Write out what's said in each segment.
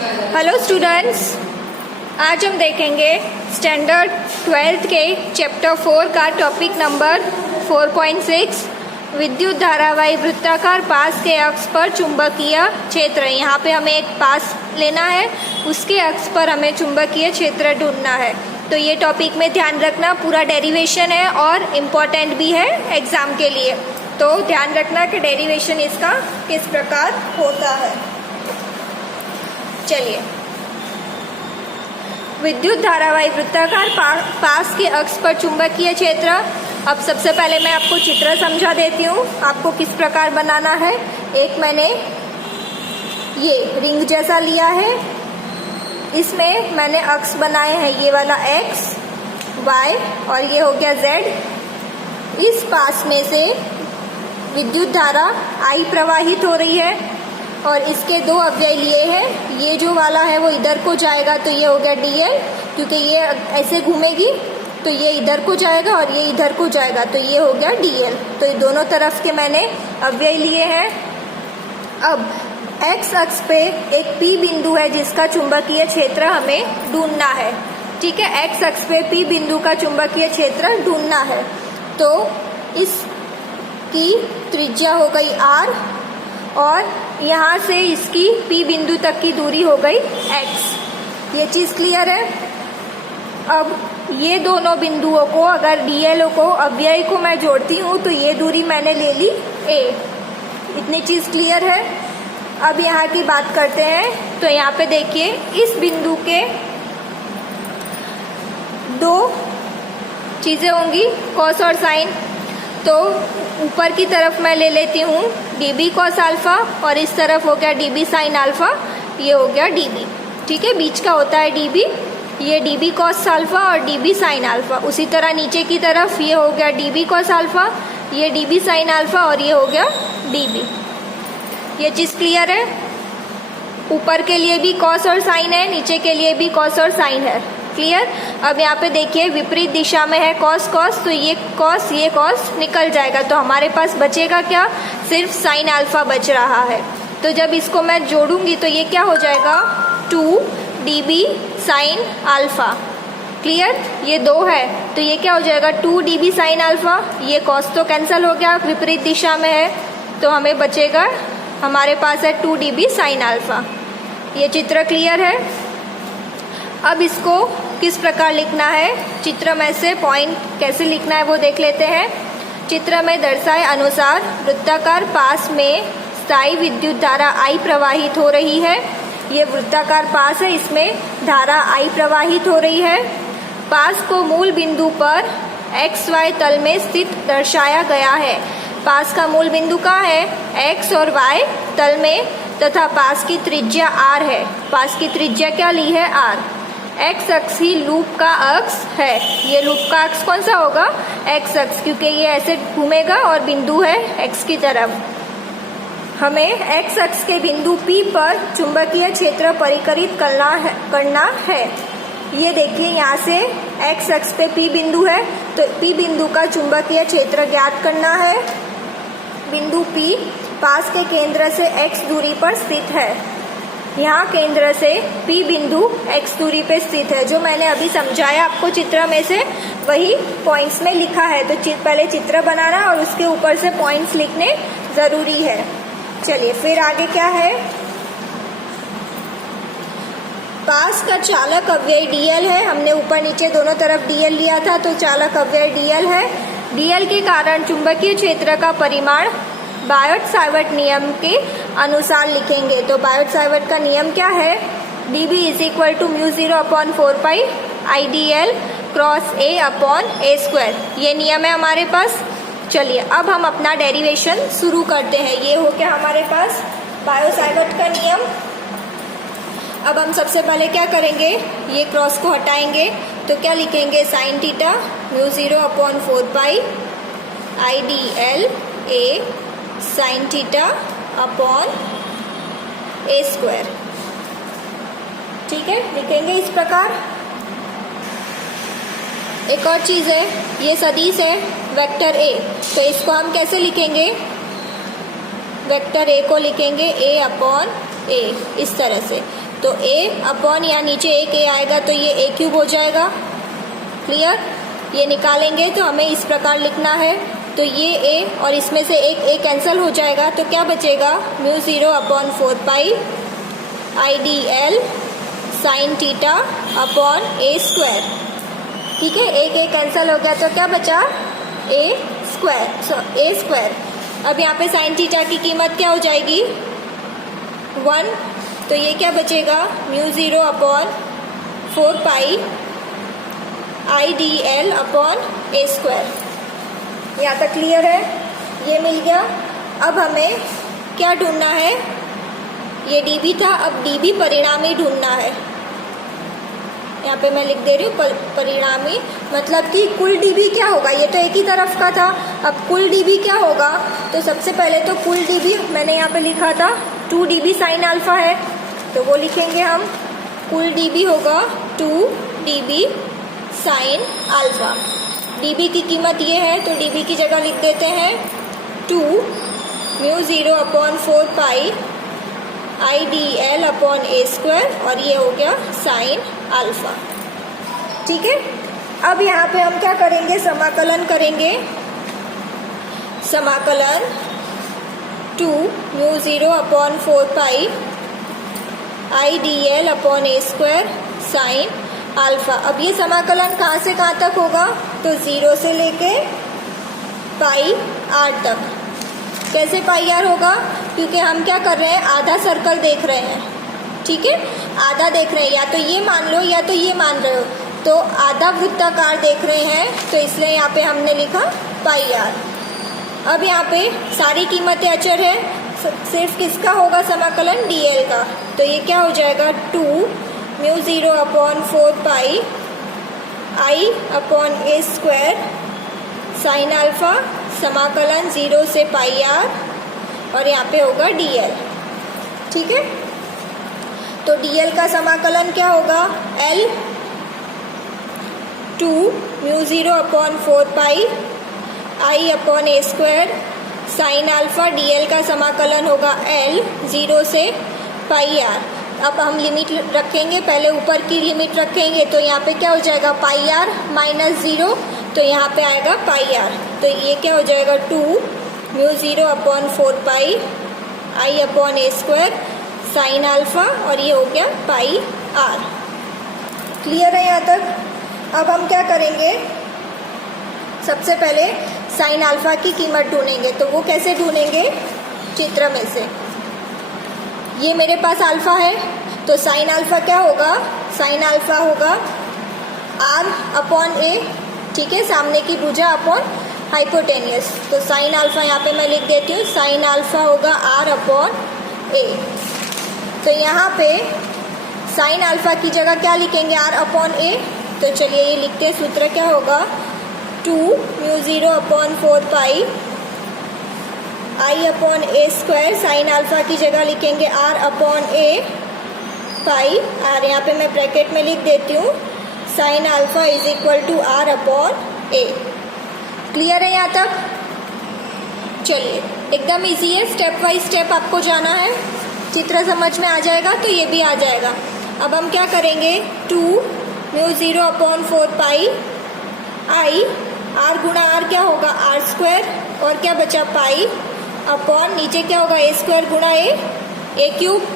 Hello students, आज हम देखेंगे स्टैंडर्ड 12th के चैप्टर 4 का टॉपिक नंबर 4.6 विद्युत धारावाही वृत्ताकार पास के अक्ष पर चुंबकीय क्षेत्र। यहाँ पे हमें एक पास लेना है, उसके अक्ष पर हमें चुंबकीय क्षेत्र ढूंढना है। तो ये टॉपिक में ध्यान रखना, पूरा डेरिवेशन है और इम्पॉर्टेंट भी है एग्जाम के लिए। तो ध्यान रखना कि डेरिवेशन इसका किस प्रकार होता है। चलिए, विद्युत धारावाही वृत्ताकार पास के अक्ष पर चुंबकीय क्षेत्र। अब सबसे पहले मैं आपको चित्र समझा देती हूँ, आपको किस प्रकार बनाना है। एक मैंने ये रिंग जैसा लिया है, इसमें मैंने अक्ष बनाए हैं, ये वाला x, y और ये हो गया z। इस पास में से विद्युत धारा I प्रवाहित हो रही है और इसके दो अव्यय लिए हैं। ये जो वाला है वो इधर को जाएगा, तो ये हो गया dl, क्योंकि ये ऐसे घूमेगी तो ये इधर को जाएगा और ये इधर को जाएगा, तो ये हो गया dl। तो ये दोनों तरफ के मैंने अव्यय लिए हैं। अब x अक्ष पे एक P बिंदु है जिसका चुंबकीय क्षेत्र हमें ढूंढना है। ठीक है, x अक्ष पे P बिंदु का चुंबकीय क्षेत्र ढूंढना है। तो इसकी त्रिज्या हो गई r और यहाँ से इसकी P बिंदु तक की दूरी हो गई x। ये चीज़ क्लियर है। अब ये दोनों बिंदुओं को, अगर dl को अव्यय को मैं जोड़ती हूँ तो ये दूरी मैंने ले ली a। इतनी चीज़ क्लियर है। अब यहाँ की बात करते हैं। तो यहाँ पे देखिए, इस बिंदु के दो चीज़ें होंगी, कॉस और साइन। तो ऊपर की तरफ मैं ले लेती हूँ dB कॉस अल्फा और इस तरफ हो गया dB साइन अल्फा, ये हो गया dB। ठीक है, बीच का होता है dB, ये dB कॉस अल्फा और dB साइन अल्फा। उसी तरह नीचे की तरफ ये हो गया dB कॉस अल्फा, ये dB साइन अल्फा और ये हो गया dB। ये चीज़ क्लियर है। ऊपर के लिए भी कॉस और साइन है, नीचे के लिए भी कॉस और साइन है। क्लियर। अब यहाँ पे देखिए, विपरीत दिशा में है कॉस कॉस, तो ये कॉस निकल जाएगा, तो हमारे पास बचेगा क्या, सिर्फ साइन अल्फा बच रहा है। तो जब इसको मैं जोड़ूंगी तो ये क्या हो जाएगा, 2dB साइन अल्फा। क्लियर, ये 2 है तो ये क्या हो जाएगा, 2dB साइन अल्फा। ये कॉस तो कैंसिल हो गया, विपरीत दिशा में है, तो हमें बचेगा, हमारे पास है 2dB साइन अल्फा। ये चित्र क्लियर है। अब इसको किस प्रकार लिखना है, चित्र में से पॉइंट कैसे लिखना है वो देख लेते हैं। चित्र में दर्शाए अनुसार वृत्ताकार पास में स्थायी विद्युत धारा I प्रवाहित हो रही है। ये वृत्ताकार पास है, इसमें धारा I प्रवाहित हो रही है। पास को मूल बिंदु पर XY तल में स्थित दर्शाया गया है। पास का मूल बिंदु कहाँ है, x और y तल में, तथा पास की त्रिज्या r है। पास की त्रिज्या क्या ली है, r। x अक्ष ही लूप का अक्ष है। ये लूप का अक्ष कौन सा होगा, x अक्ष, क्योंकि ये ऐसे घूमेगा और बिंदु है x की तरफ। हमें x अक्ष के बिंदु P पर चुंबकीय क्षेत्र परिकलित करना है। ये देखिए, यहाँ से x अक्ष पे P बिंदु है, तो P बिंदु का चुंबकीय क्षेत्र ज्ञात करना है। बिंदु P पास के केंद्र से x दूरी पर स्थित है। यहाँ केंद्र से P बिंदु x दूरी पे स्थित है। जो मैंने अभी समझाया आपको चित्र में से, वही पॉइंट्स में लिखा है। तो पहले चित्र बनाना और उसके ऊपर से पॉइंट्स लिखने ज़रूरी है। चलिए, फिर आगे क्या है। पास का चालक अव्यय dl है। हमने ऊपर नीचे दोनों तरफ dl लिया था, तो चालक अव्यय dl है। dl के कारण चुंबकीय क्षेत्र का परिमाण बायोट-सावर्ट नियम के अनुसार लिखेंगे। तो बायोट-सावर्ट का नियम क्या है, dB = μ0/4π IdL cross A upon A square. ये नियम है हमारे पास। चलिए, अब हम अपना डेरिवेशन शुरू करते हैं। ये हो गया हमारे पास बायोट-सावर्ट का नियम। अब हम सबसे पहले क्या करेंगे, ये क्रॉस को हटाएंगे, तो क्या लिखेंगे, sine theta μ0/4π IdL A sine theta upon A square. ठीक है, लिखेंगे इस प्रकार। एक और चीज़ है, ये सदिश है वेक्टर A, तो इसको हम कैसे लिखेंगे, वेक्टर A को लिखेंगे A अपॉन ए, इस तरह से। तो ए अपॉन यहाँ नीचे एक ए आएगा तो ये ए क्यूब हो जाएगा। क्लियर? ये निकालेंगे तो हमें इस प्रकार लिखना है। तो ये ए और इसमें से एक ए कैंसिल हो जाएगा तो क्या बचेगा, mu 0 upon 4 pi I D L sine theta upon A square. ठीक है, एक ए कैंसिल हो गया तो क्या बचा, ए स्क्वायर। अब यहाँ पे साइन थीटा की कीमत क्या हो जाएगी, 1। तो ये क्या बचेगा, mu 0 upon 4 pi I D L upon A square. यहाँ तक क्लियर है? ये मिल गया। अब हमें क्या ढूंढना है, ये dB था, अब dB परिणामी ढूंढना है। यहाँ पे मैं लिख दे रही हूँ परिणामी, मतलब कि कुल dB क्या होगा, ये तो एक ही तरफ का था। अब कुल dB क्या होगा, तो सबसे पहले तो कुल dB मैंने यहाँ पे लिखा था 2 dB साइन अल्फा है, तो वो लिखेंगे हम। कुल dB होगा 2 dB साइन अल्फा। dB की कीमत ये है तो dB की जगह लिख देते हैं 2 mu 0 upon 4 pi I D L upon A square, और ये हो गया साइन अल्फा। ठीक है, अब यहाँ पे हम क्या करेंगे, समाकलन करेंगे। समाकलन 2 mu 0 upon 4 pi I D L upon A square sine alpha. अब ये समाकलन कहाँ से कहाँ तक होगा, तो 0 से लेके पाई आर तक। कैसे पाई आर होगा, क्योंकि हम क्या कर रहे हैं, आधा सर्कल देख रहे हैं। ठीक है, आधा देख रहे हैं, या तो ये मान लो या तो ये मान रहे हो, तो आधा वृत्ताकार देख रहे हैं, तो इसलिए यहाँ पे हमने लिखा पाई आर। अब यहाँ पे सारी कीमतें अचर है, सिर्फ किसका होगा समाकलन, dl का। तो ये क्या हो जाएगा, 2 mu 0 upon 4 pi I upon A square sine alpha समाकलन 0 से पाई आर, और यहाँ पे होगा dl। ठीक है, तो dl का समाकलन क्या होगा, l 2 mu 0 upon 4 pi I upon A square sine alpha. dl का समाकलन होगा l 0 से पाई आर। अब हम लिमिट रखेंगे, पहले ऊपर की लिमिट रखेंगे, तो यहाँ पे क्या हो जाएगा, पाई आर माइनस 0, तो यहाँ पे आएगा पाई आर। तो ये क्या हो जाएगा, 2 mu 0 upon 4 pi I upon A square sine alpha, और ये हो गया पाई आर। क्लियर है यहाँ तक? अब हम क्या करेंगे, सबसे पहले साइन अल्फा की कीमत ढूंढेंगे। तो वो कैसे ढूंढेंगे, चित्र में से। ये मेरे पास अल्फा है, तो साइन अल्फा क्या होगा, साइन अल्फा होगा आर अपॉन ए। ठीक है, सामने की भुजा अपॉन हाइपोटेनियस। तो साइन अल्फा यहाँ पे मैं लिख देती हूँ, साइन अल्फा होगा आर अपॉन ए। तो यहाँ पे साइन अल्फा की जगह क्या लिखेंगे, आर अपॉन ए। तो चलिए ये लिखते हैं, सूत्र क्या होगा, 2 mu 0 upon 4 pi I upon A square sine alpha की जगह लिखेंगे R upon A pi R. यहाँ पे मैं ब्रैकेट में लिख देती हूँ, sine alpha is equal to R upon A. Clear है यहाँ तक? चलिए, एकदम इजी है, स्टेप बाय स्टेप आपको जाना है, चित्र समझ में आ जाएगा तो ये भी आ जाएगा। अब हम क्या करेंगे, 2 mu 0 upon 4 pi I, R गुणा आर क्या होगा, आर स्क्वायर, और क्या बचा पाई अपॉन नीचे क्या होगा, ए स्क्वायर गुणा ए क्यूब।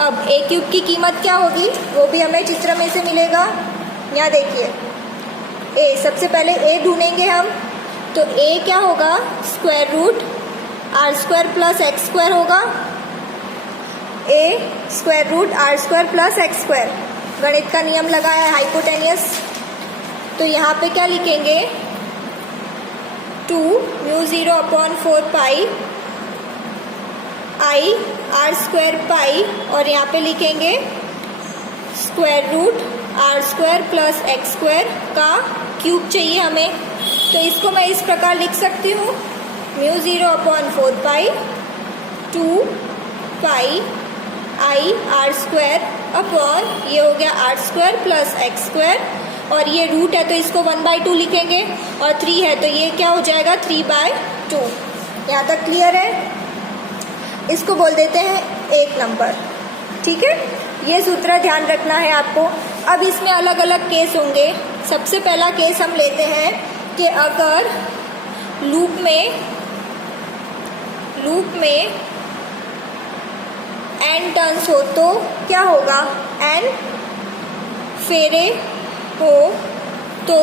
अब ए क्यूब की कीमत क्या होगी, वो भी हमें चित्र में से मिलेगा। यहाँ देखिए, ए सबसे पहले ए ढूंढेंगे हम, तो ए क्या होगा, square root R square plus X square होगा। A square root R square plus X square, गणित का नियम लगाया है हाइपोटेनियस। तो यहाँ पे क्या लिखेंगे, 2 mu 0 upon 4 pi I R square pi, और यहाँ पे लिखेंगे square root R square plus X square का क्यूब चाहिए हमें। तो इसको मैं इस प्रकार लिख सकती हूँ, mu 0 upon 4 pi 2 pi I R square upon ये हो गया R square plus X square, और ये रूट है तो इसको 1/2 लिखेंगे, और 3 है तो ये क्या हो जाएगा 3/2। यहाँ तक क्लियर है? इसको बोल देते हैं 1 नंबर। ठीक है, ये सूत्र ध्यान रखना है आपको। अब इसमें अलग अलग केस होंगे। सबसे पहला केस हम लेते हैं कि अगर लूप में n टर्न्स हो तो क्या होगा, n फेरे हो तो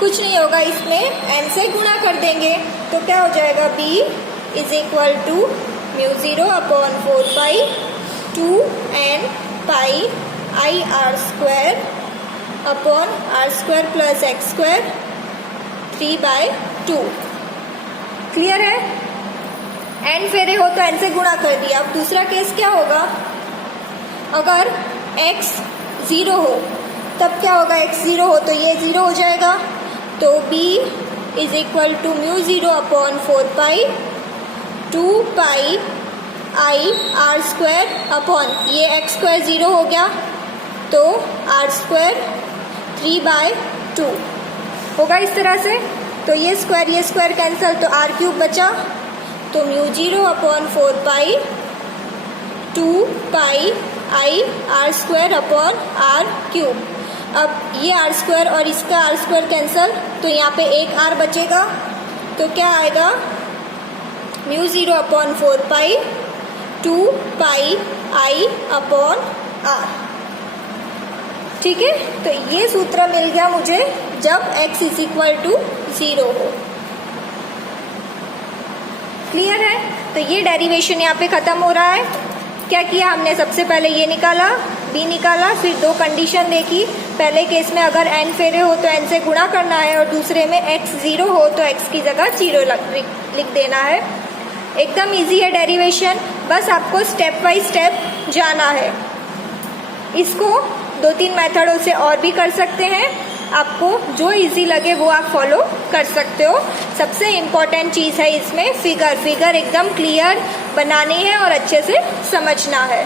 कुछ नहीं होगा, इसमें n से गुणा कर देंगे तो क्या हो जाएगा, b is equal to mu 0 upon 4 pi 2n pi I R square upon R square plus X square 3/2। Clear है, n फेरे हो तो n से गुणा कर दिया। अब दूसरा केस क्या होगा, अगर x 0 हो तब क्या होगा, x 0 हो तो ये 0 हो जाएगा, तो b is equal to mu 0 upon 4 pi 2 pi I R square upon ये एक्स स्क्वायर 0 हो गया तो आर स्क्वायर 3/2 होगा इस तरह से। तो ये स्क्वायर कैंसिल तो आर क्यूब बचा, तो mu 0 upon 4 pi 2 pi I R square upon R cube. अब ये आर स्क्वायर और इसका आर स्क्वायर कैंसिल तो यहाँ पे एक आर बचेगा, तो क्या आएगा, mu 0 upon 4 pi 2 pi I upon R. ठीक है, तो ये सूत्र मिल गया मुझे जब x इज इक्वल टू 0 हो। क्लियर है, तो ये डेरिवेशन यहाँ पे खत्म हो रहा है। क्या किया हमने, सबसे पहले ये निकाला, b निकाला, फिर दो कंडीशन देखी। पहले केस में अगर n फेरे हो तो n से गुणा करना है और दूसरे में x 0 हो तो x की जगह 0 लिख देना है। एकदम इजी है डेरिवेशन, बस आपको स्टेप बाय स्टेप जाना है। इसको 2-3 मेथडों से और भी कर सकते हैं, आपको जो इजी लगे वो आप फॉलो कर सकते हो। सबसे इम्पॉर्टेंट चीज़ है इसमें फिगर एकदम क्लियर बनानी है और अच्छे से समझना है।